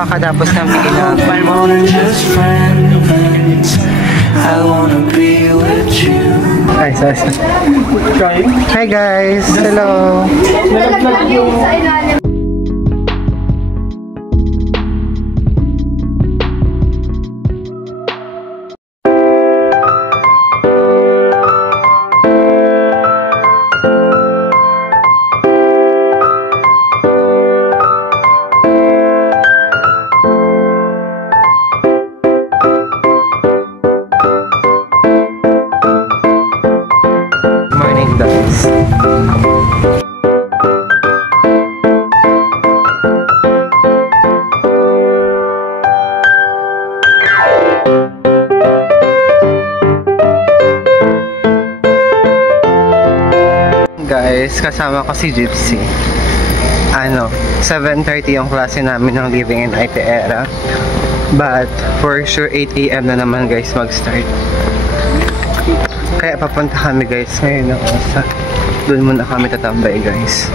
kakatapos ng PE namin. Ay, sorry. Hi guys! Hello! Guys, kasama ko si Gypsy. 7:30 yung klase namin ng Living in IT Era. But for sure 8 AM na naman guys mag-start. Kaya papunta kami guys ngayon ng osa. Doon muna kami tatambay guys.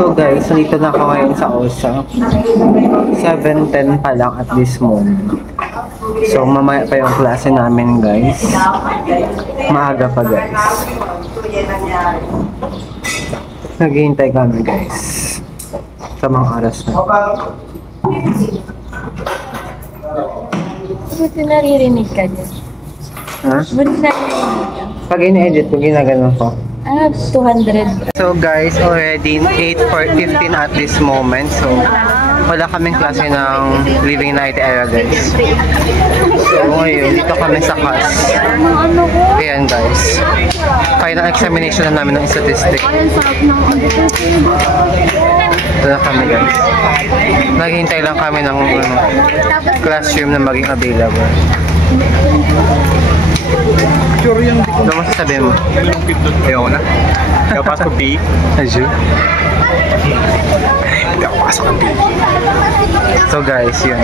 So guys, nandito na ako ngayon sa OSA. 7:10 pa lang at this moment. So mamaya pa yung klase namin guys. Maaga pa guys. Naghihintay kami guys. Sa mga oras na. Buti naririnig ka dyan. Ha? Buti naririnig ka. Pag ini-edit ko, ginagano ko. 200. So guys, already 8:15 at this moment. So wala kaming klase ng Living in IT Era guys. So ngayon, dito kami sa class. Ayan guys. Final examination na namin ng statistics. Ito na kami guys. Naghihintay lang kami ng classroom na maging available. Ano masasabi mo? Ayaw na. Ayaw pasok ang PE. Ajun? Ayaw pasok ang PE. So guys, yun.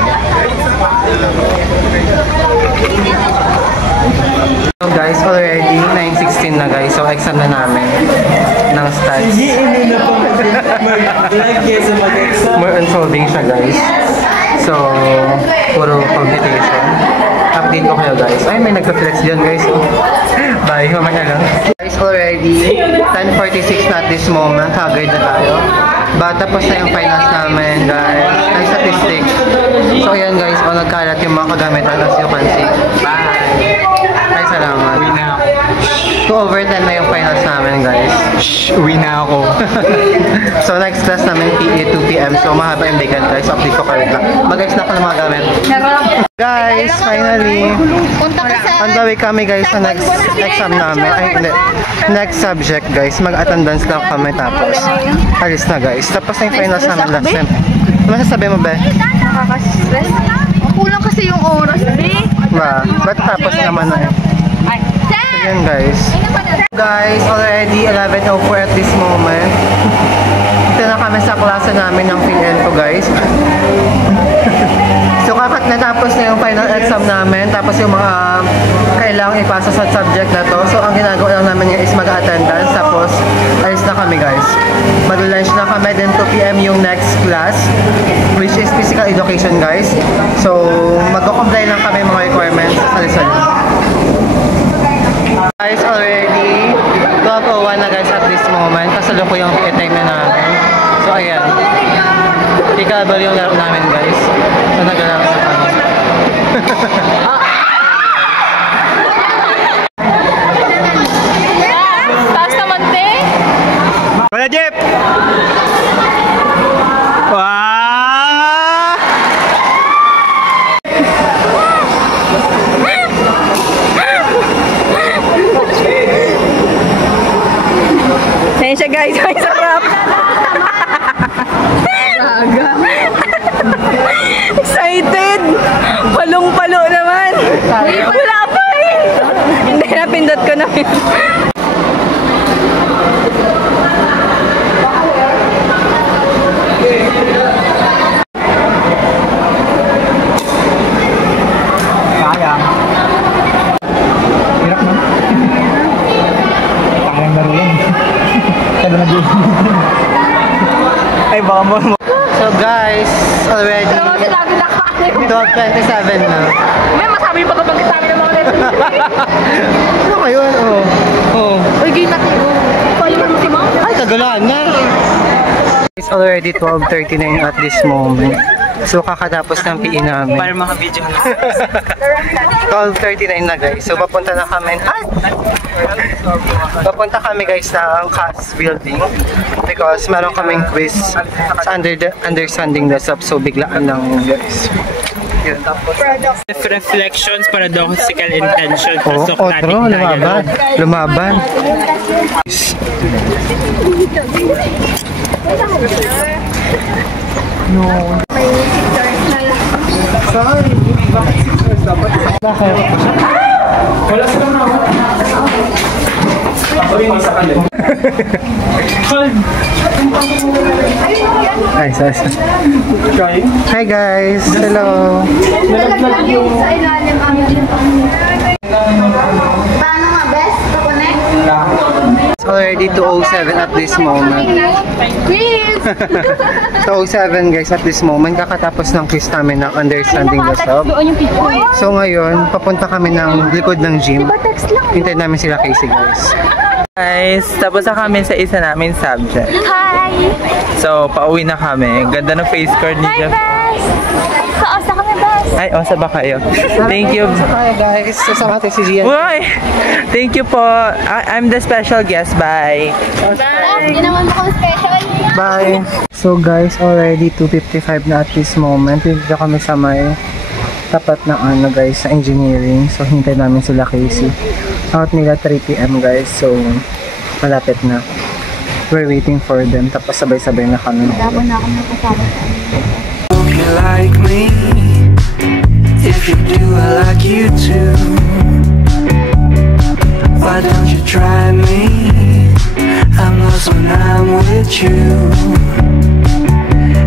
So guys, already 9:16 na guys. So exam na namin ng stats. More on solving siya guys. So, puro computation. Update ko kayo guys. Ay, may nagka-flex dyan guys. Bye, mamaya lang. Guys, already 10:46 na at this moment. Haggard na tayo. But tapos na yung finals namin guys. Ang statistics. So ayan guys, nagkalat yung mga kagamitan as you can see. Bye! Ay, salamat. Uwi na ako. 2/10 na yung finals namin guys. Shhh! Uwi na ako. So next class namin PE 2 PM. So mahaba yung bacon guys. Update ko kayo lang. Mag-guys na ako ng mga gamit. Guys, finally on the way kami guys sa next exam namin. Ay hindi. Next subject guys. Mag-attendance lang kami tapos alis na guys. Tapos na yung finals namin last time. Masasabi mo ba? Nakaka-stress. Kulang kasi yung oras, be. Ba't tapos naman na eh. Ayan guys. Guys, already 11:04 at this moment. Ito na kami sa klase namin ng PhilL ko guys. So natapos na yung final exam namin. Tapos yung mga kailangang ipasa sa subject na to. So ang ginagawa lang namin is mag-attendance. Tapos alis na kami guys. Mag-lunch na kami. Then 2 PM yung next class, which is physical education guys. So mag-comply lang kami mga requirements sa Rizal. Guys, already 12:01 na guys at this moment. Kasalo ko yung time na namin. So ayan. Ikabal yung laro namin guys. So nagalaro na kami. Taas naman, te. Wala, Jeep! Wow! Sensya guys, may sarap. Excited! Palong-palo na namin. Sayang. Hirap na. Sayang laro yan. Kaya na Ay, baka mo. So guys, already Pero kasi lagi nakain. 12:27 na. May masabi pa kapag sabi ng mga lesson. Ano kayo? Oh. Uy, game natin. Follower mo si Mom? Ay, kagalaan na. It's already 12:39 at this moment. So, kakatapos ng PE namin. Para mga video na. 12:39 na guys. So, papunta na kami. Papunta kami guys sa CAS building. Because meron kaming quiz sa understanding the sub. So, biglaan lang guys. Yun. Reflections, paradoxical intention, Oh, Socratic otro, lumaban. dialogue. Lumaban. Ay, Hi guys! Hello! Nalaglag yung sa ilalim ang paano nga best? Connect? It's already 2:07 at this moment. Quiz! 2:07 guys at this moment. Kakatapos ng quiz namin ng understanding the sub. Doon yung picture. So ngayon, papunta kami ng likod ng gym. Text lang. Hintayin namin sila Casey guys. Guys, tapos na kami sa isa naming subject. Hi! So, pauwi na kami. Ganda ng face card ni Jeff. Best! Kaasa kami, best! Ay, osa ba kayo? Thank you. Hi guys! Sasama natin si Gian. Uy! Thank you po. I'm the special guest. Bye. Hindi naman ako special. Bye! So guys, already 2:55 na at this moment. Dito kami sa may tapat na ano guys, sa engineering. So, hintay namin sila Casey. Out nila 3 PM guys. So, malapit na. We're waiting for them. Tapos sabay-sabay na kami. Dabo na ako nakasama. Hope you like me. If you do, I like you too. Why don't you try me? I'm lost when I'm with you.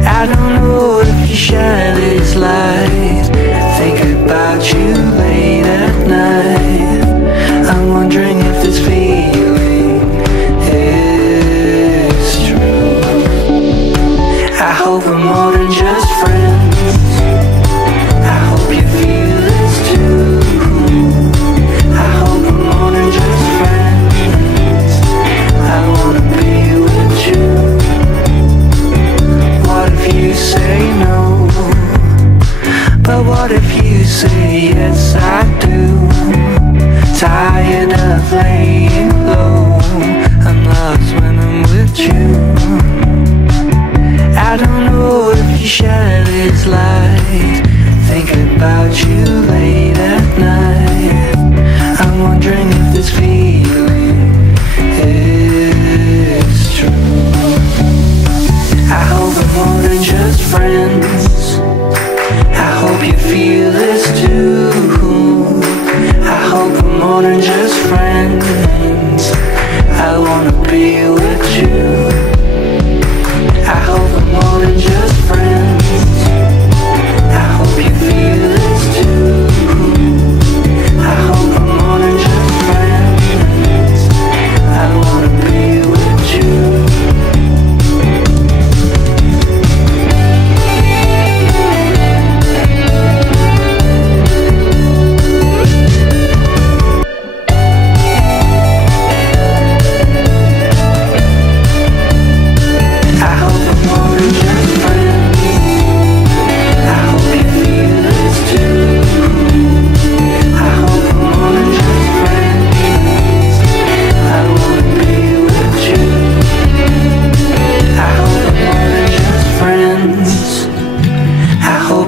I don't know if you shine this light. Think about you late at night. I'm wondering if this feeling is true. I hope we're more than just friends. I hope you feel this too. I hope we're more than just friends. I wanna be with you. What if you say no? But what if you say yes, I do? Tired of laying low. I'm lost when I'm with you. I don't know if you share this light. Think about you late at night. I'm wondering if this feeling is true. I hope we're more than just friends. I hope you feel this too. I hope we're more than just friends. I wanna be with you. I hope we're more than just friends. I hope you feel this too. I hope we're more than just friends. I wanna be with you.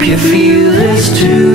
You feel this too.